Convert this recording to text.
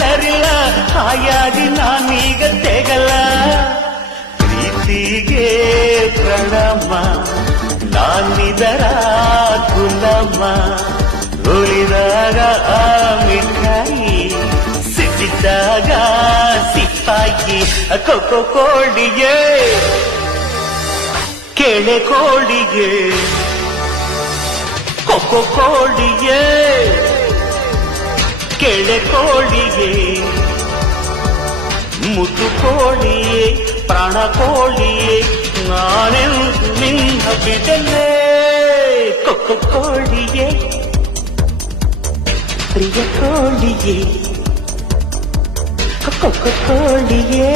ಲರಿಲ್ಲ ಹಾಯಾಗಿ ನಾನೀಗ ತೆಗಲ್ಲ ಪ್ರೀತಿಗೆ ಪ್ರಣಾಮ ನಾನಿದರ ಗುಲಾಮ ಉಳಿದಾಗ ಆ ಮಿಠಾಯಿ ಸಿಕ್ಕಿದಾಗ ಸಿಪ್ಪಾಯಿ ಕೊಕ್ಕೋ ಕೋಳಿಗೆ ಕೇಳೆ ಕೋಳಿಗೆ ಕೊಕ್ಕೋ ಕೋಳಿಗೆ ಕೇಳೆ ಕೋಳಿಗೆ ಮುದ್ದು ಕೋಳಿಯೇ ಪ್ರಾಣ ಕೋಳಿಯೇ ನಾನೆಂದು ನಿನ್ನ ಬಿಡಲೇ ಕೊಕ್ಕೋ ಕೋಳಿಯೇ ಪ್ರಿಯ ಕೋಳಿಯೇ ಕೊಕ್ಕೋ ಕೋಳಿಯೇ